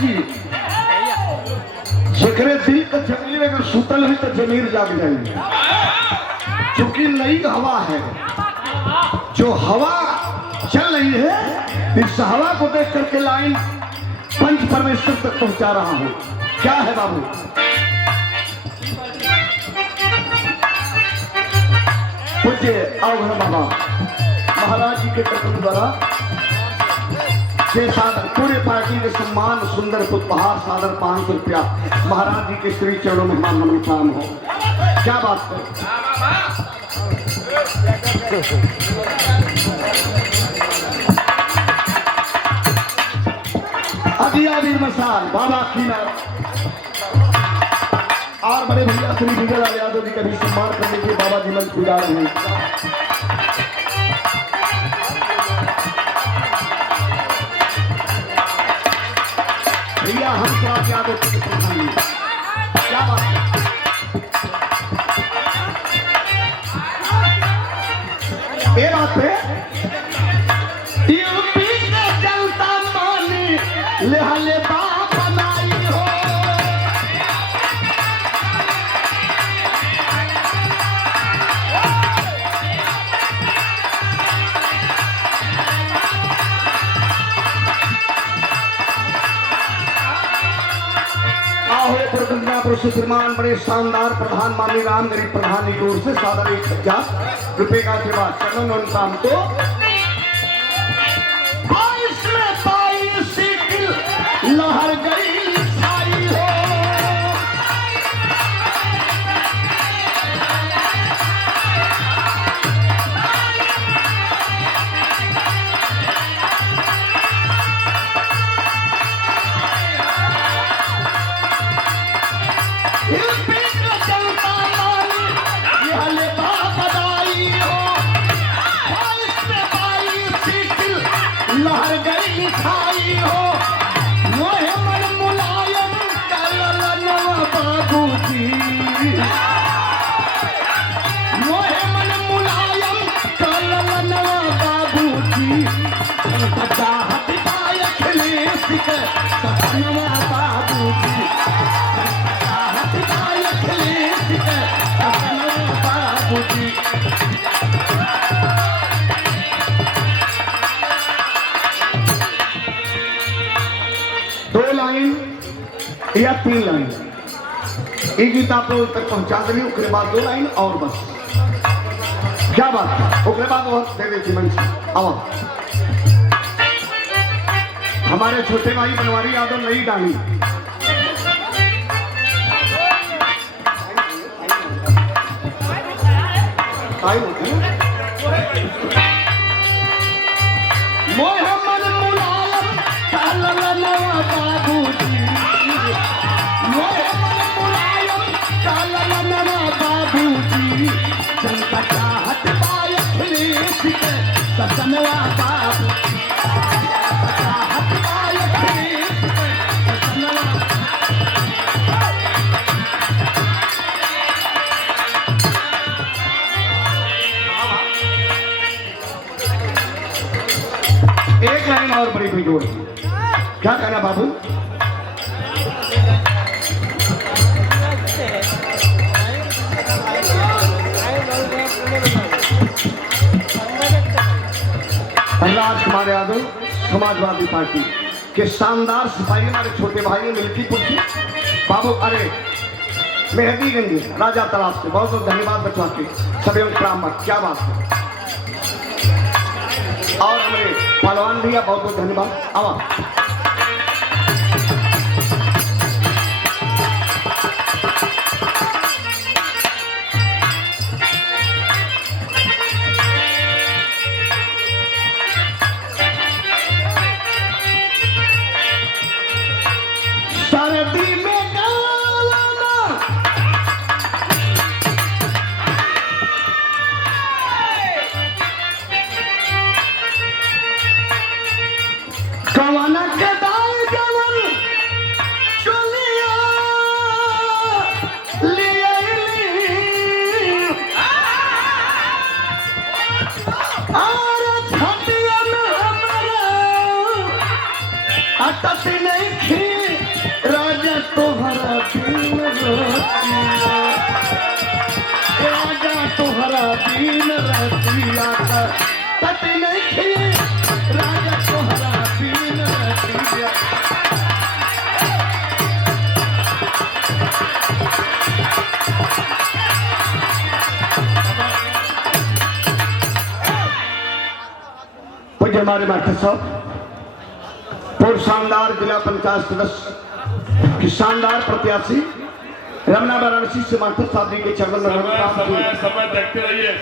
जी जेकरे दिल का जमीर अगर सुतल है तो जमीर जाग जाएगी। क्योंकि नई हवा है, जो हवा चल रही है, इस हवा को देख करके लाइन पंच परमेश्वर तक पहुंचा रहा हूं। क्या है बाबू? पूज्य अवघड़ बाबा महाराज जी के कथन द्वारा सादर पूरे पार्टी के सम्मान सुंदर उपहार सादर 500 रुपया महाराज जी के श्री चरणों में हमारा नमस्कार हो। क्या बात है? अदियावीर मसाल बाबा कीना और बड़े भैया श्री विजयलाल यादव जी का भी सम्मान करने के बाबा जी मंच पूजा रहे हैं। भैया हम थोड़ा क्या देते हैं? क्या बात है? ये बात है यूपी के जनता मानी लेहले बाप बनाई हो। श्रीमान बड़े शानदार प्रधान माननीय राम गरीब प्रधान की ओर से सादर 1000 रुपए का आशीर्वाद चरण और शाम को 22 में 22 लहर गई छाई हो। लहर गई छाई हो मोहे मन मुलायम कललनवा बाबूजी, मोहे मन मुलायम कललनवा बाबूजी। चाहत पायख ले सिक सपनवा बाबूजी, चाहत पायख ले सिक सपनवा बाबूजी। या 3 लाइन एक गीत आप लोग तक पहुंचा देनी, उसके बाद 2 लाइन और बस। क्या बात है? उसके बाद वो दे देती मंच आवा हमारे छोटे भाई बनवारी यादव नई डाली। मोहम्मद मुलायम कललनवा बाबूजी, मोहम्मद मुलायम कललनवा बाबूजी। जनता चाहत पायख ले सिक सपनवा बाबूजी, चाहत पायख ले सिक सपनवा। एक लाइन और बड़ी कोई जोड़। क्या कहना बाबू? राजकुमार यादव समाजवादी पार्टी के शानदार सिपाही हमारे छोटे भाई मिल्कीपुर की बाबू, अरे मेहदीगंज राजा तालाब से बहुत बहुत धन्यवाद बचवा के सभी प्राम। क्या बात है? और हमारे पहलवान भैया बहुत बहुत धन्यवाद। आवा सर्दी में कवाना के दाई जवन चुलिया लिया और छतिया में हमारा अटत नहीं खी हमारे मास्टर साहब पूर्व शानदार जिला पंचायत सदस्य की शानदार प्रत्याशी रमना वाराणसी से मास्टर साहब जी के चरण में समय देखते रहिए।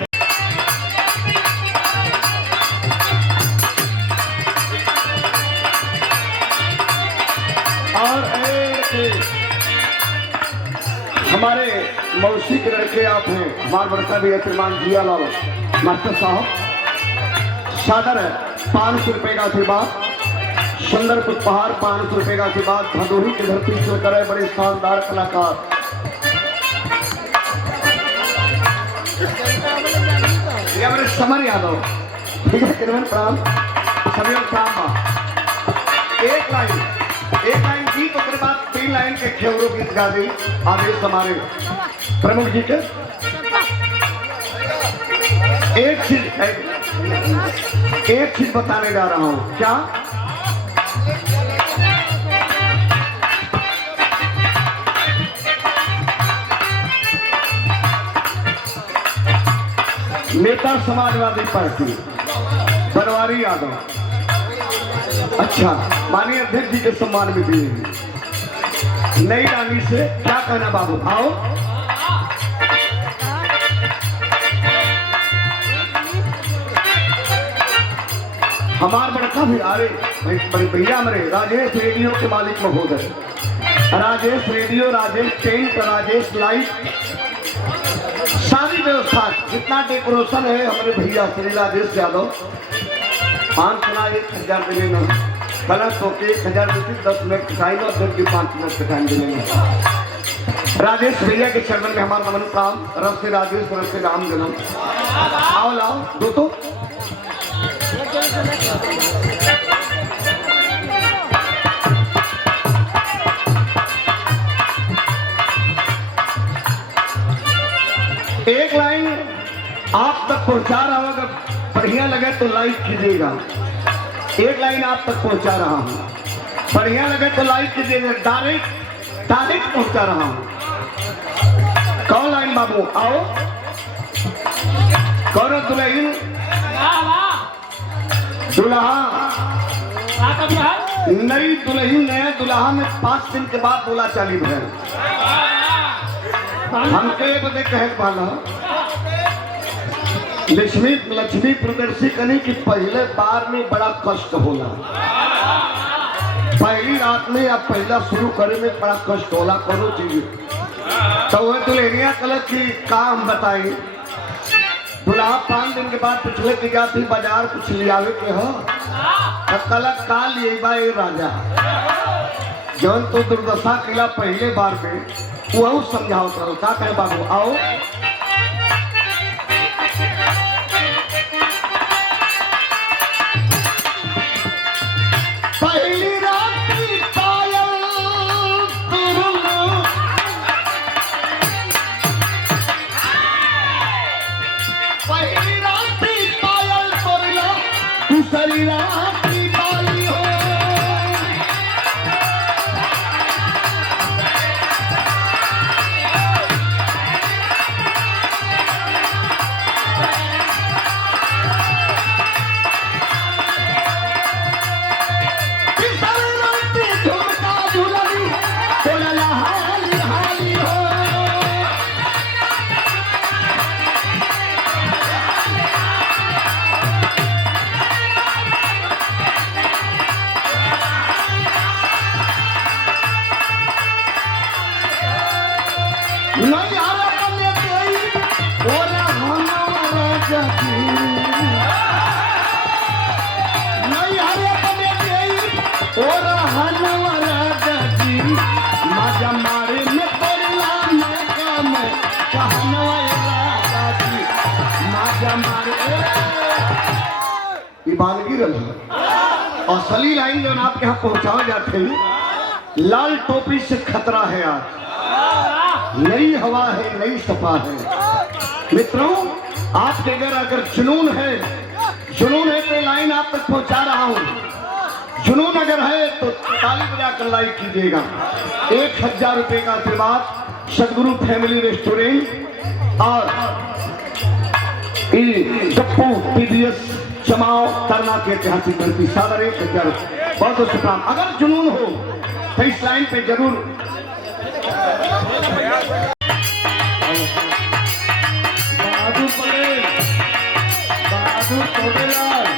और हमारे मौसी के लड़के आप हैं, हमारे बड़का भी श्रीमान जिया लाल मास्टर साहब सादर है 500 रुपए का आशीर्वाद, सुंदर उपहार 500 रुपए का आशीर्वाद, भदोही की धरती से करे बड़े शानदार कलाकार ये हमारे समर यादव, ठीक है किरण प्रणाम सभी प्रणाम। एक लाइन गीत उसके बाद 3 लाइन के खेवरों गीत गा दी आदेश हमारे प्रमुख जी के। एक चीज बताने जा रहा हूं, क्या नेता समाजवादी पार्टी बनवारी यादव, अच्छा माननीय अध्यक्ष जी के सम्मान में दिए नई रानी से क्या कहना बाबू, आओ हमार बड़का भी अरे भैया हमारे राजेश रेडियो के मालिक महोदय, Rajesh radio, Rajesh tent, Rajesh light, सारी व्यवस्था जितना डेकोरेशन है हमारे भैया श्री राजेश यादव 500 1000 दे लेना, गलत हो के 1000 देती 10 मिनट दिखाएंगे और 5 मिनट दिखाएं दे लेंगे। राजेश भैया के चरण में हमारा नमन काम, रब से राजेश रब से राम जन्म। आओ लाओ दो तो एक लाइन आप तक पहुंचा रहा हूं, अगर बढ़िया लगे तो लाइक कीजिएगा। एक लाइन आप तक पहुंचा रहा हूं, बढ़िया लगे तो लाइक कीजिएगा। डायरेक्ट पहुंचा रहा हूं। कौन लाइन बाबू, आओ कौन दुल्हन दुल्हा नई दुल्हन नया दुल्हा में 5 दिन के बाद बोला चाली है हमके बदे कहे वाला लक्ष्मी प्रदर्शी करने की पहले बार में बड़ा कष्ट होला, पहली रात में या पहला शुरू करे में बड़ा कष्ट होला कोनो चीज। तो वह दुल्हनिया कल की काम बताई, दुल्हा 5 दिन के बाद पिछले की जाती बाजार कुछ लियावे के हो कल का लिए बाई राजा जौन तो दुर्दशा किला पहले बार पे वह समझाओ करो का कहे बाबू, आओ पहली रात की पायल पहली रात की पायल तोड़ला दूसरी रात की बाली हो। नहीं आ रहा कन्या कोई ओला होना राजा की, नहीं आ रहा कन्या कोई ओला होना राजा की, माजा मारे में पड़ला मैं काम कहना राजा की, माजा मारे ये बानगी रहा असली लाइन जो आपके यहाँ पहुंचाए जाते लाल टोपी से खतरा है आज, नई हवा है नई सफा है। मित्रों आपके अगर जुनून है तो लाइन आप तक पहुंचा रहा हूं, जुनून अगर है तो ताली बजाकर लाइक कीजिएगा। 1000 रुपए का आशीर्वाद सदगुरु फैमिली रेस्टोरेंट और गप्पू TVS जमाओ करना के ऐतिहासिक गलती सादर बहुत शुक्राम। अगर जुनून हो तो इस लाइन पे जरूर Bahadur Patel, Bahadur Chhotelal,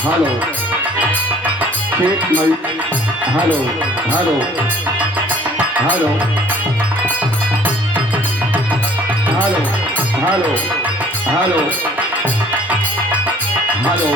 hello check my hello hello hello hello hello hello hello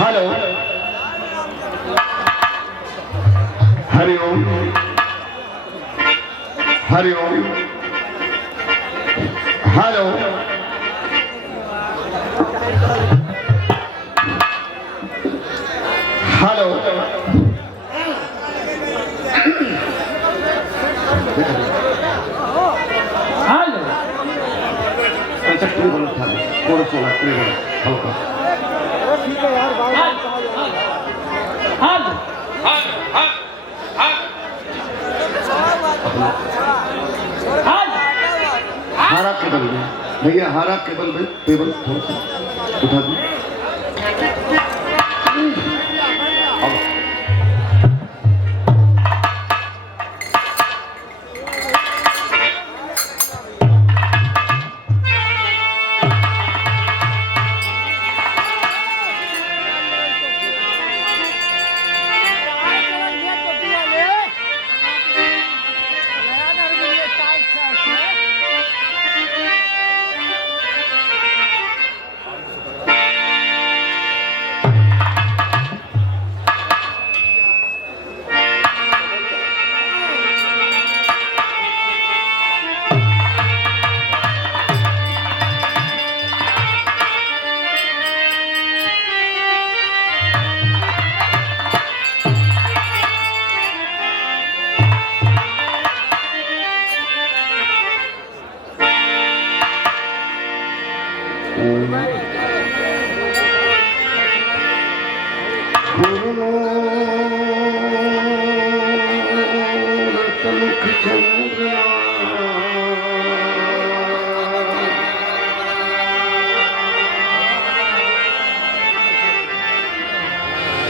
hello Hariom Hariom hello hello hello अच्छा क्यों बोलता है कोर सोला क्यों हल्का हारा केबल में भैया हारा केबल में टेबल थोड़ा सा उठा दी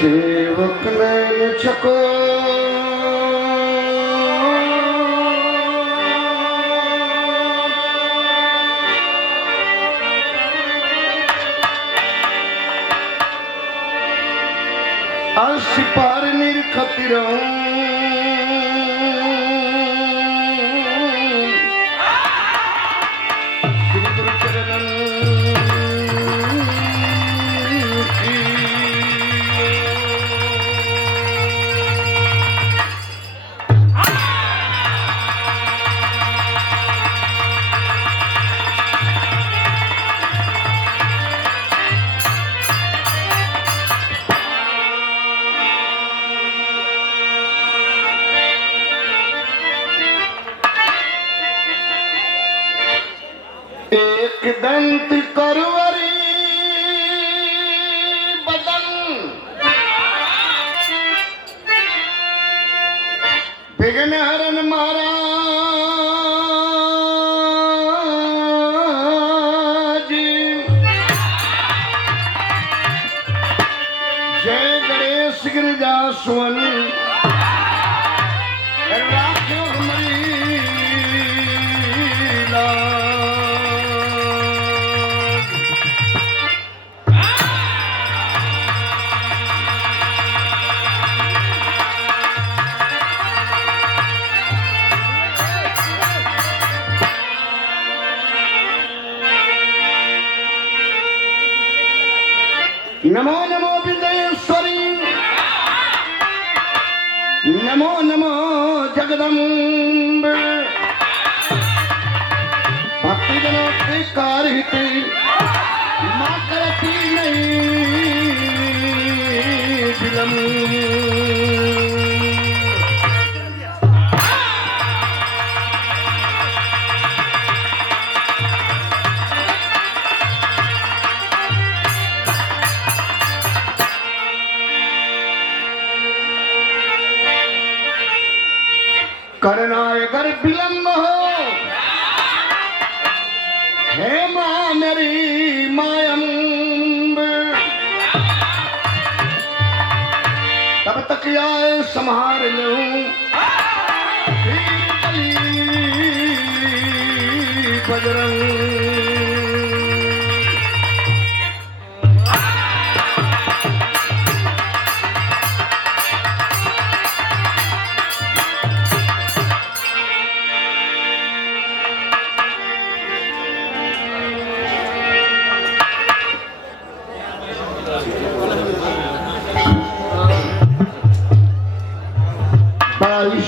सेवक नैन छको पार निरखतिरों श्री गुरु चरणन की एक दंत करवरी बदन विघ्न हरण महाराज जय गणेश गिरिजा सुवन राखो हमारी नमो नमो विदेश्वरी नमो नमो जगदम्ब भक्तजनों के कार्य मां करती नहीं विलम्ब करना अगर विलम्ब हो हे मां मेरी मायम्ब तब तक आए संहार लूं बजरंग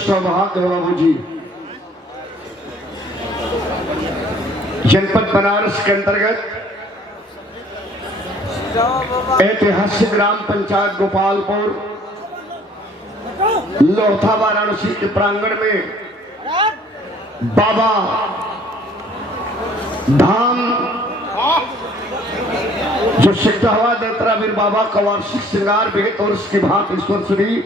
सौभाग्य बाबू जी जनपद बनारस के अंतर्गत ऐतिहासिक ग्राम पंचायत गोपालपुर लोहथा वाराणसी के प्रांगण में बाबा धाम जो सिद्ध हवा दत्तरा वीर बाबा का वार्षिक श्रृंगार भेंट और उसकी भांत ईश्वर सुधी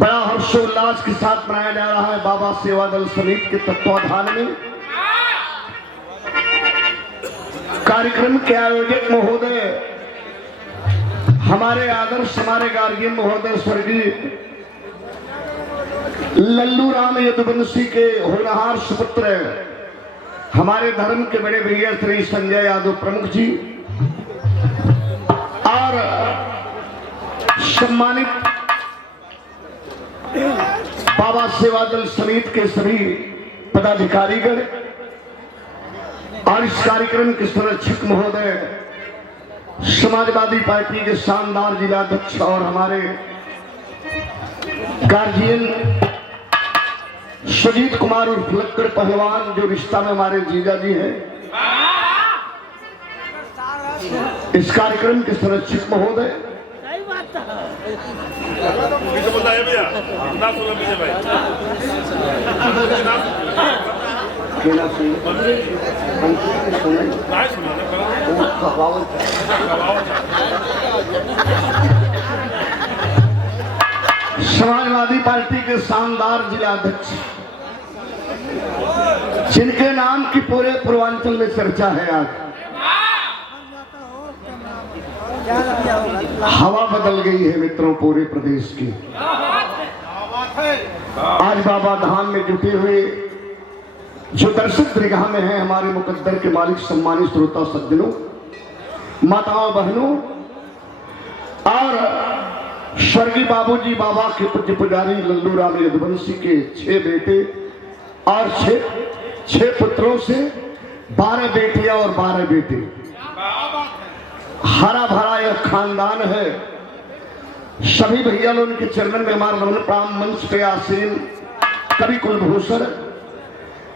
बड़ा हर्षोल्लास के साथ मनाया जा रहा है बाबा सेवा दल समिति के तत्वाधान में। कार्यक्रम के आयोजक महोदय हमारे आदर्श हमारे गार्जियन महोदय स्वर्गीय लल्लू राम यदुवंशी के होनहार सुपुत्र हमारे धर्म के बड़े भैया श्री संजय यादव प्रमुख जी और सम्मानित बाबा सेवा दल समिति के सभी पदाधिकारीगण और इस कार्यक्रम के संरक्षक महोदय समाजवादी पार्टी के शानदार जिलाध्यक्ष और हमारे गार्जियन सुजीत कुमार और फुलक्कड़ पहलवान जो रिश्ता में हमारे जीजा जी हैं, इस कार्यक्रम के संरक्षक महोदय केला सुन समाजवादी पार्टी के शानदार जिलाध्यक्ष जिनके नाम की पूरे पूर्वांचल में चर्चा है। आज हवा बदल गई है मित्रों पूरे प्रदेश की। आज बाबा धाम में जुटे हुए जो दर्शक दरगाह में हैं, हमारे मुकद्दर के मालिक सम्मानित श्रोता सज्जनों, माताओं बहनों और स्वर्गीय बाबूजी बाबा के पूज्य पुजारी लल्लू राम यदुवंशी के 6 बेटे और 6 पुत्रों से 12 बेटियां और 12 बेटे, हरा भरा यह खानदान है। सभी भैया लोग उनके चरणन में हमारा नमन प्रणाम। मंच पे आसीन कवि कुलभूषण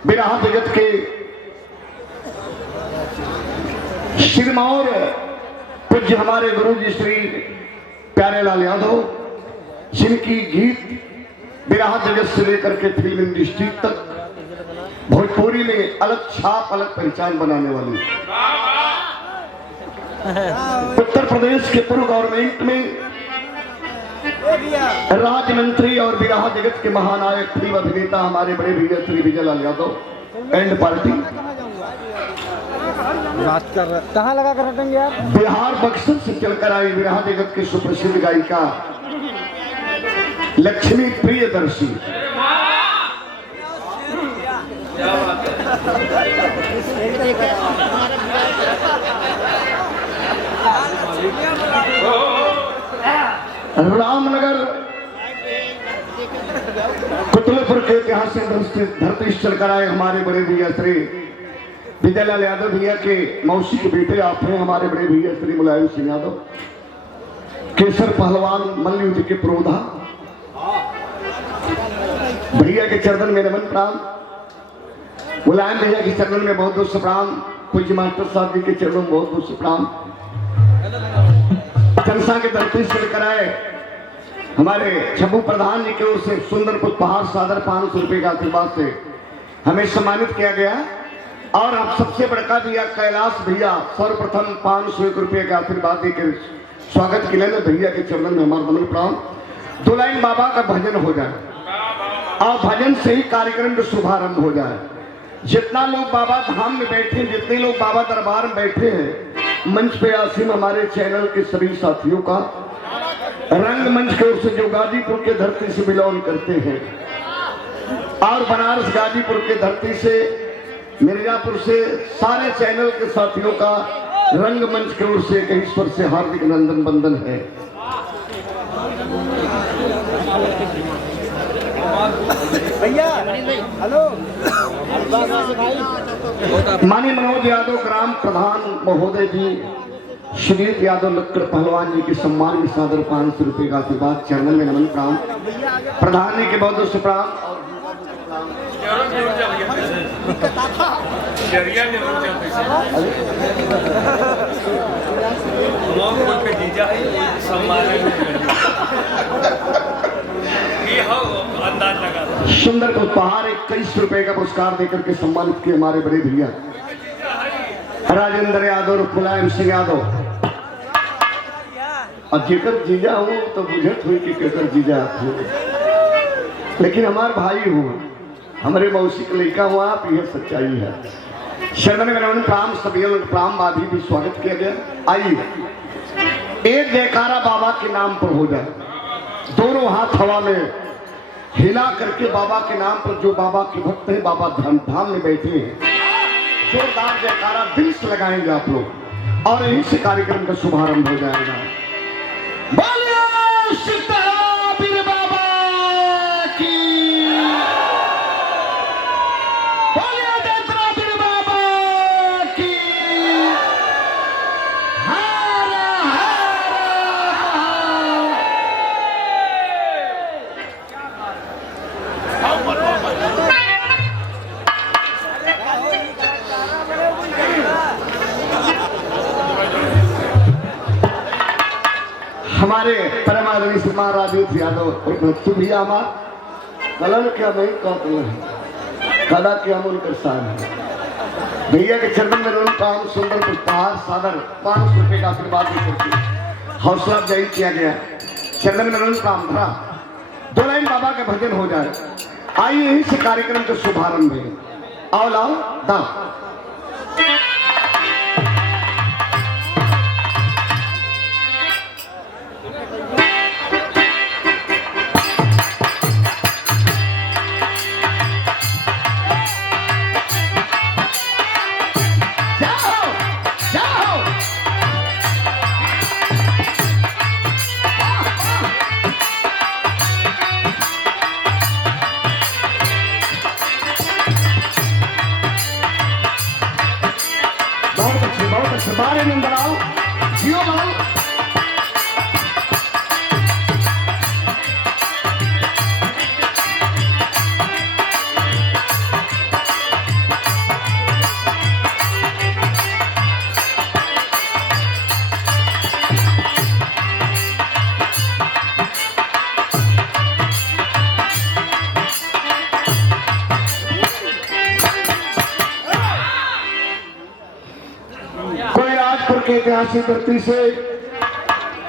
विराह जगत के सिरमौर पूज्य हमारे गुरु जी श्री प्यारेलाल यादव, जिनकी गीत विराह जगत से लेकर के फिल्म इंडस्ट्री तक भोजपुरी में अलग छाप अलग पहचान बनाने वाली, उत्तर प्रदेश के पूर्व गवर्नमेंट में राज्य मंत्री और विराह जगत के महानायक फिल्म अभिनेता हमारे बड़े भैया श्री विजयलाल यादव एंड पार्टी बात कर रहा कहाँ लगा कर हटेंगे यार। बिहार बक्सर से चलकर आई विराह जगत की सुप्रसिद्ध गायिका लक्ष्मी प्रियदर्शी। रामनगर कुतुलपुर के ऐतिहासिक धरती चलकर आए हमारे बड़े भैया श्री विजयलाल यादव भैया के मौसी के बेटे आप हैं, हमारे बड़े भैया श्री मुलायम सिंह यादव, केसर पहलवान मल्ल युद्ध के प्रोधा भैया के चरणन में नमन प्रणाम। मुलायम भैया के चरणन में बहुत बहुत प्रणाम। पूज्य मास्टर साहब जी के चरणों में बहुत बहुत प्रणाम। जनसा के धरती से लेकर आए हमारे छब्बू प्रधान जी की ओर से सुंदर पुष्पहार सादर 500 रुपए का आशीर्वाद से हमें सम्मानित किया गया। और आप सबसे बड़का भैया कैलाश भैया सर्वप्रथम 501 रुपए का आशीर्वाद देकर स्वागत के लिए भैया के चरणन में हमारा नमन प्रणाम। 2 लाइन बाबा का भजन हो जाए और भजन से ही कार्यक्रम का शुभारंभ हो जाए। जितना लोग बाबा धाम में बैठे, जितने लोग बाबा दरबार में बैठे हैं, मंच पे आसीन हमारे चैनल के सभी साथियों का रंगमंच की ओर से जो गाजीपुर के धरती से बिलोंग करते हैं और बनारस गाजीपुर के धरती से मिर्जापुर से सारे चैनल के साथियों का रंगमंच की ओर से ईश्वर से हार्दिक नंदन बंदन है। भैया हेलो। माननीय मनोज यादव ग्राम प्रधान महोदय जी श्री यादव लक्कड़ पहलवान जी के सम्मान में सादर 500 रुपए का आशीर्वाद चरणन में नमन प्रणाम। प्रधान जी के बहुत बहुत प्रणाम। सुंदर उपहार 21 रुपए का पुरस्कार देकर के सम्मानित किए हमारे बड़े भैया राजेंद्र यादव और मुलायम सिंह यादव। अब जेकर जीजा हो तो बुझत हुई कि केकर जीजा हो, लेकिन हमारे भाई हो, हमारे मौसी के लड़का हुआ, आप यह सच्चाई है। शरण में नमन प्रणाम सभी प्रणाम आदि भी स्वागत किया गया। आइए एक जयकारा बाबा के नाम पर हो जाए, दोनों हाथ हवा में हिला करके बाबा के नाम पर जो बाबा के भक्त हैं, बाबा धाम में बैठे हैं, जोरदार जयकारा दिल से लगाएंगे आप लोग और यहीं से कार्यक्रम का शुभारंभ हो जाएगा। बोलिए सीतापीर बाबा की, बोलिए दत्तापीर बाबा की। हर हमारे परम आदरणीय श्रीमान राजेश यादव और भी हमार कलर क्या नहीं कौन कदा के अमूल का सार है। भैया के चरण में रोल काम सुंदर पुष्पहार सादर 500 रुपए का आशीर्वाद देकर हौसला अफजाई किया गया। चरण में रोल काम था 2 लाइन बाबा के भजन हो जाए। आइए यही से कार्यक्रम के शुभारंभ है। आओ लाओ दा बारे में बनाओ जियो बनाओ। के ऐतिहासिक धरती से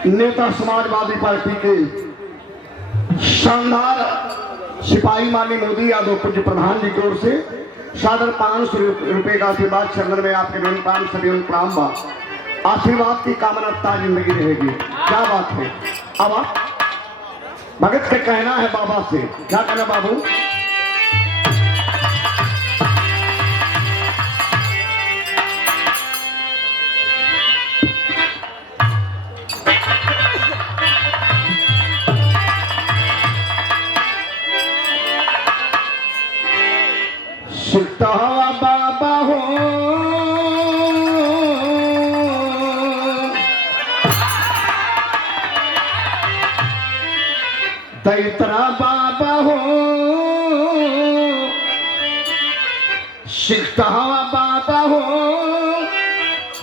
नेता समाजवादी पार्टी के शानदार सिपाही माननीय मोदी यादव पूज्य प्रधान जी की ओर से सादर 500 रुपए का आशीर्वाद चंद्र में आपके नुनपान सभी प्राम बा आशीर्वाद की कामना जिंदगी रहेगी। क्या बात है। अब भगत का कहना है बाबा से, क्या कहना बाबू। सुलता बाबा हो दैतरा बाबा हो सिखता बाबा हो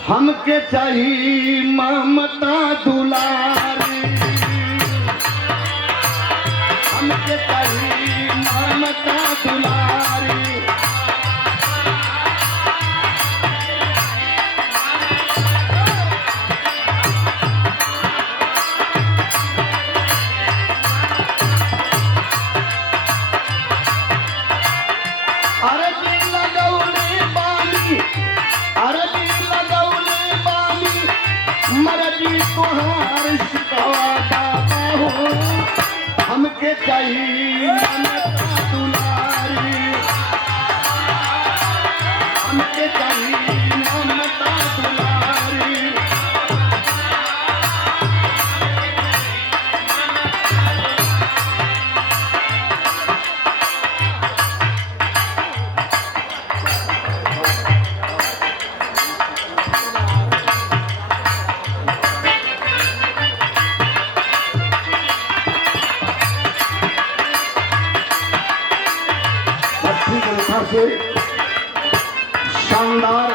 हमके चाहिए ममता दुलारी हमके चाहिए ममता दुलारी। हमके चाहिए ममता दुलारी हमके चाहिए ममता दुलारी। से शानदार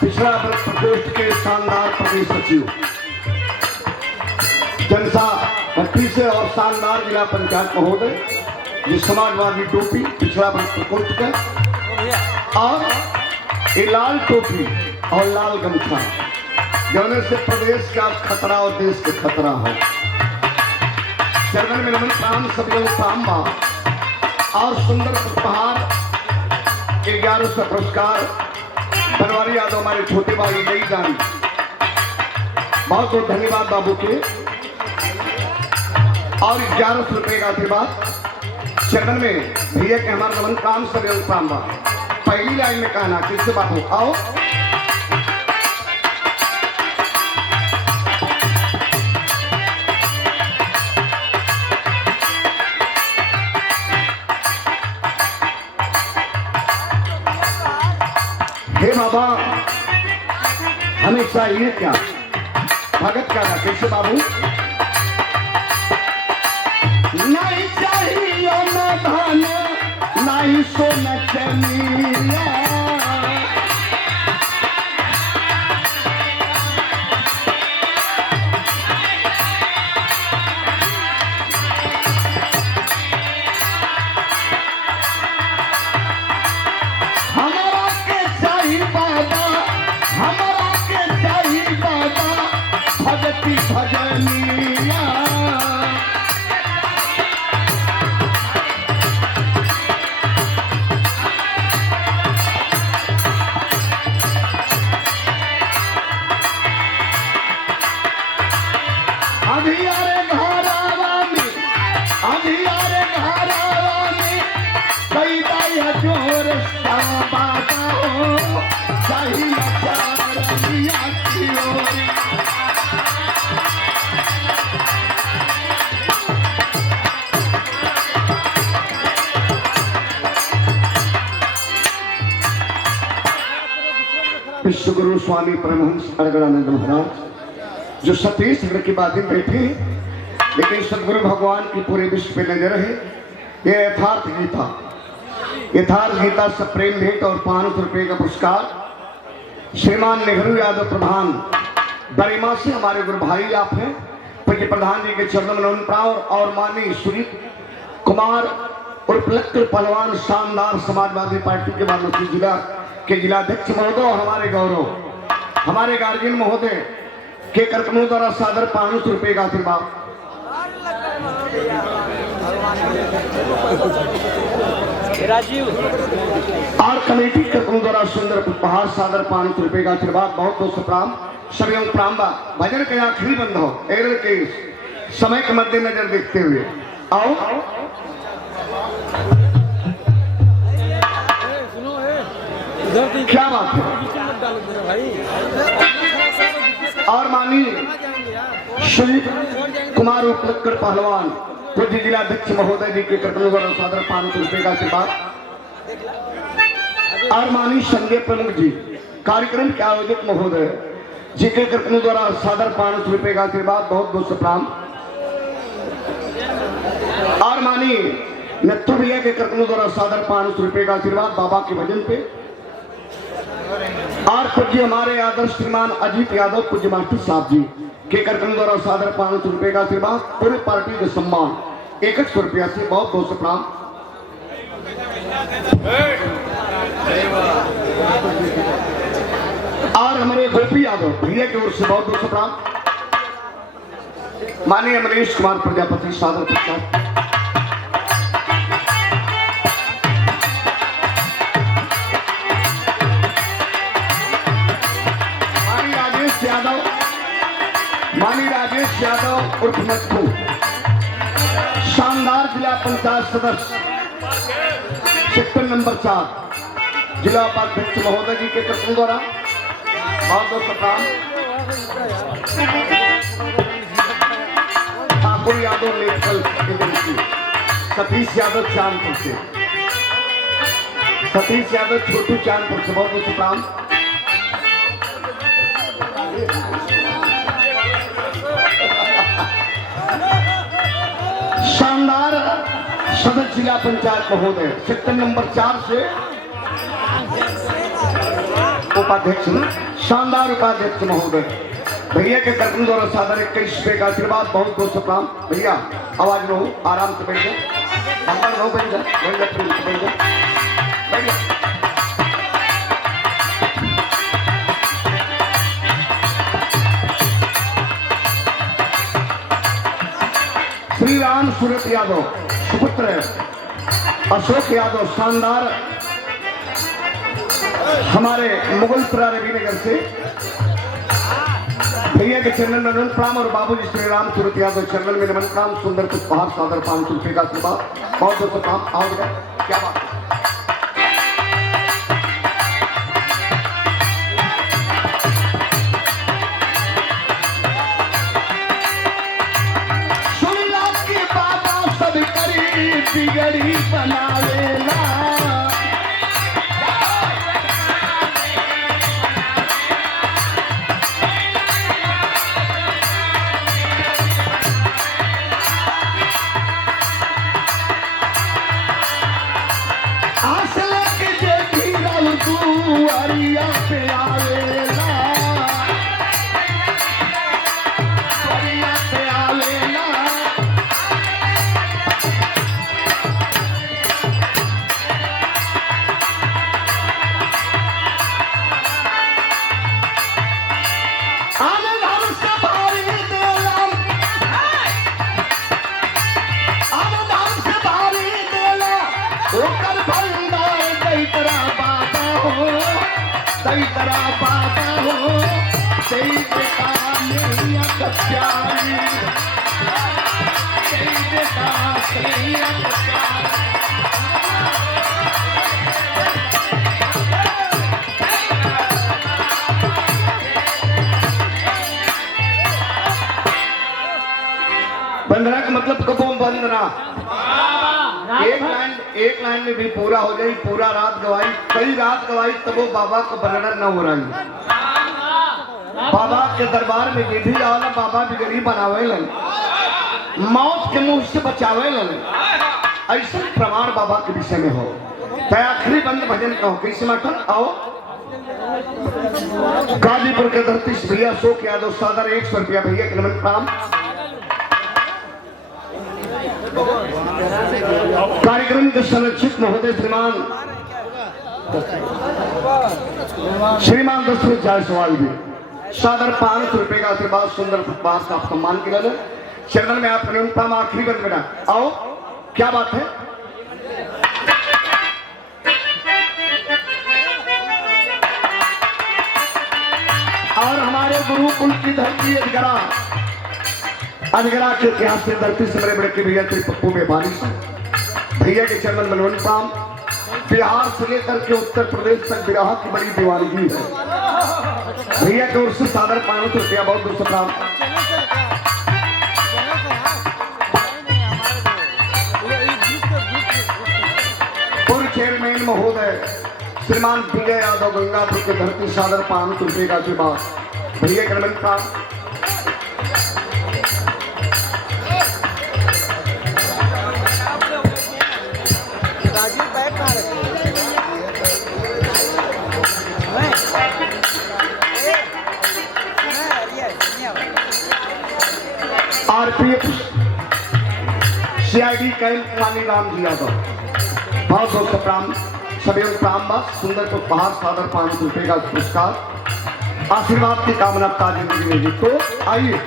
पिछड़ा प्रकोष्ठ के शानदार प्रदेश सचिव जनसा भट्टी से और शानदार जिला पंचायत महोदय ये समाजवादी टोपी पिछड़ा प्रकोष्ठ का और ये लाल टोपी और लाल गमछा जाने से प्रदेश का खतरा और देश का खतरा है। चरण में नमन प्राण सभी सांबा और सुंदर उपहार 1100 पुरस्कार बनवारी यादव हमारे छोटे भाई नहीं जानी। बहुत बहुत धन्यवाद बाबू के और 1100 रुपए का आशीर्वाद चरण में भैया के हमारे नमन प्राण सभी सांबा। पहली लाइन में कहना किससे बाबू आओ। हे बाबा हमें चाहिए क्या भगत का कैसे बाबू। नहीं चाहिए न धन नहीं सोना चनिया गायती भजनिया। अंधियारे घरावा में, अंधियारे घरावा में कई दाया जोर बाबा हो सही चारिया की ओर। विश्वगुरु स्वामी परमहंस अड़गड़ानंद महाराज जो 37 की बातें बैठे हैं, लेकिन सदगुरु भगवान की पूरे विश्व पे नजर है। ये यथार्थ गीता, यथार्थ गीता सब प्रेम भेंट और 500 रुपये का पुरस्कार श्रीमान नेहरू यादव प्रधान गरिमा से हमारे गुरु भाई आप हैं, पूज्य प्रधान जी के चरणों में नमन प्रणाम। और माननीय सुनीत कुमार और पलक्कर पहलवान शानदार समाजवादी पार्टी के वाराणसी जिला के जिलाध्यक्ष महोदय और हमारे गौरव हमारे गार्जियन महोदय के कार्यक्रमों द्वारा सादर 500 रुपये का आशीर्वाद। और कमेटी कार्यक्रमों द्वारा सुंदर उपहार सादर 500 रुपये का आशीर्वाद। बहुत बहुत प्रणाम सभी प्रणाम। भजन के आखिरी बंद हो एरर के समय के मद्देनजर देखते हुए आओ। क्या बात है। और माननीय श्री कुमार उपलक्कर पहलवान पूज्य जिलाध्यक्ष महोदय जी के कार्यक्रम द्वारा सादर 500 रुपये का आशीर्वाद। और माननीय संजय प्रमुख जी कार्यक्रम के आयोजक महोदय जी के कार्यक्रम द्वारा सादर 500 रुपये का आशीर्वाद। बहुत बहुत प्रणाम। और माननीय नत्थु भैया के कार्यक्रम द्वारा सादर 500 रुपये का आशीर्वाद बाबा के भजन पे। और पूज्य हमारे आदर्श श्रीमान अजीत यादव पूज्य मास्टर साहब जी के कार्यक्रम द्वारा सादर 500 रुपये का आशीर्वाद। पूरे पार्टी के सम्मान 100 रुपया से बहुत बहुत प्रणाम। और हमारे गोपी यादव भैया की ओर से बहुत बहुत प्रणाम। माननीय मनीष कुमार प्रजापति सादर प्रसाद। मानी राजेश यादव उर्फ नत्थु शानदार जिला पंचायत सदस्य सेक्टर नंबर 4 जिला उपाध्यक्ष महोदय जी के कार्यक्रम द्वारा बहुत बहुत प्रणाम। ठाकुर यादव मेडिकल एजेंसी सतीश यादव चांदपुर से, सतीश यादव छोटू चांदपुर से बहुत बहुत प्रणाम। शानदार सदस्य जिला पंचायत महोदय सेक्टर नंबर 4 से उपाध्यक्ष शानदार उपाध्यक्ष महोदय भैया के कार्यक्रम द्वारा सादर 21 रुपये का आशीर्वाद। बहुत बहुत प्रणाम। भैया आवाज लो, आराम से बैठ जाओ, अंदर लो, बैठ जाओ। श्री राम सूरत यादव सुपुत्र अशोक यादव शानदार हमारे मुगलपुरा रविनगर से भैया के चैनल में नमन प्रणाम। और बाबूजी श्री राम सूरत यादव चैनल में नमन प्रणाम। सुंदर उपहार सादर 500 रुपये का आशीर्वाद। बहुत बहुत प्रणाम। आओ क्या बात। बिगड़ी बनावेला आसल के जेठी रल तू अरिया पे आवेला, अरिया पे आवेला। कई बेटा नहीं प्यारी, कई बेटा नहीं प्यारी। वंदना का मतलब कबो वंदना, एक लाइन में भी पूरा हो जाए। पूरा रात गवाई, कई रात गवाई, तब वो बाबा को वर्णन न हो रही। बाबा के दरबार में विधि आवाला, बाबा भी गरीब बनावे लन, मौत के मुंह से बचावे लन। ऐसा प्रमाण बाबा के विषय में हो। तो आखिरी बंद भजन कहो कैसे माता आओ। गाजीपुर के धरती से भैया शोक यादव सादर 100 रुपया भैया के नमन प्रणाम। कार्यक्रम के संरक्षक महोदय श्रीमान दशरथ जायसवाल भी सादर 500 रुपए का आशीर्वाद सुंदर प्रभास का सम्मान किया है। चरणन में आप प्रणाम। आखिरी बंद बेटा आओ, क्या बात है। और हमारे गुरुकुल की धरती अजगरा के इतिहास से धरती से बड़े बड़े के भैया पप्पू में बारिश भैया के चरण मनवन पाम। बिहार से लेकर के उत्तर प्रदेश तक विराह की बड़ी दीवानगी है। भैया की ओर से सादर 500 रुपया बहुत दूर से प्राप्त। पूर्व चेयरमैन महोदय श्रीमान विजय यादव गंगापुर के धरती सादर 500 रुपये का आशीर्वाद भैया के नमन प्राप्त। आरपीएफ सीआईडी कैंप मानी राम जी यादव बहुत बहुत प्राम सभी प्राम बस सुंदर को पहाड़ सादर 500 रुपये का पुरस्कार आशीर्वाद की कामना ताजी मिलेगी। तो आइए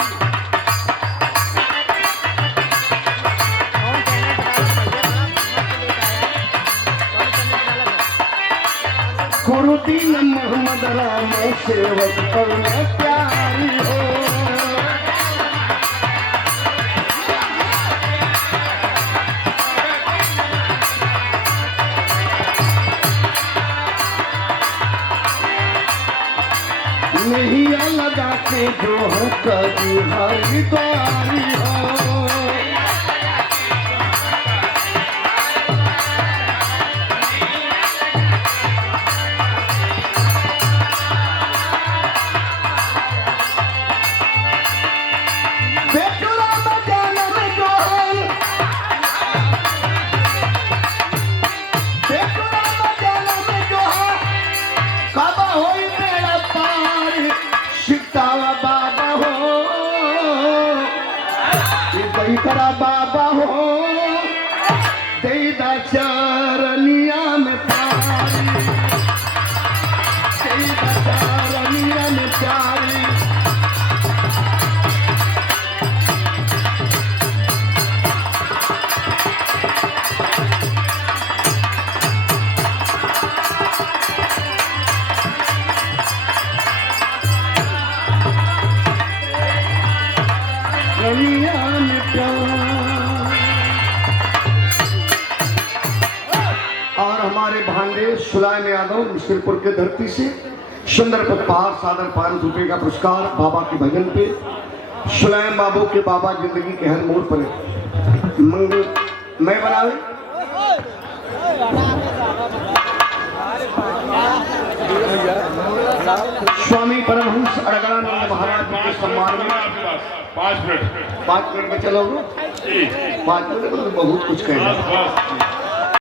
गुरुदीन मोहम्मद राम सेवक करुणा प्यारी हो। नहीं लगा के जो कभी हरी द्वारी हो। करा बाबा हो देदा चरनिया में प्यारी, देदा चरनिया में प्यारी। और हमारे भांडे सुलाइम यादव मिश्रपुर के धरती से सुंदर पहाड़ सादर 500 रुपये का पुरस्कार बाबा के भजन पे। सुलाइम बाबू के बाबा जिंदगी के हर मोड़ पर मंगल मैं बनावे। स्वामी परमहंस अड़गड़ानंद महाराज जी के सम्मान में 5 मिनट में चलो 5 मिनट में बहुत कुछ कहना।